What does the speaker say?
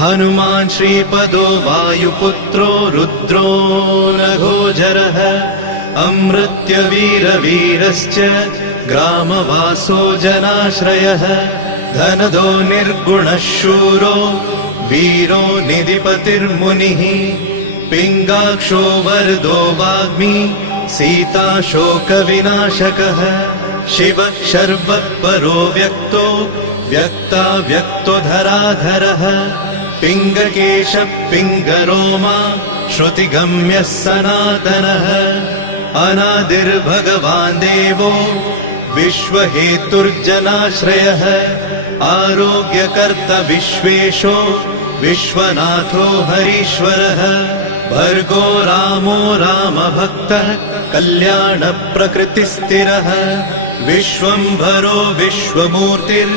हनुमान् श्रीपदो वायुपुत्रो रुद्रो नघोजरः अमृत्यवीरवीरश्च ग्रामवासो जनाश्रयः धनदो निर्गुणः शूरो वीरो निधिपतिर्मुनिः पिङ्गाक्षो वरदो वाग्मी सीता शोकविनाशकः शिवः शर्वः परो व्यक्तो व्यक्तो धराधरः पिङ्गकेशः पिङ्गरोमा श्रुतिगम्यः सनातनः अनादिर्भगवान् देवो विश्वहेतुर्जनाश्रयः आरोग्यकर्ता विश्वेशो विश्वनाथो हरीश्वरः भर्गो रामो रामभक्तः कल्याणप्रकृतिस्थिरः विश्वम्भरो विश्वमूर्तिर्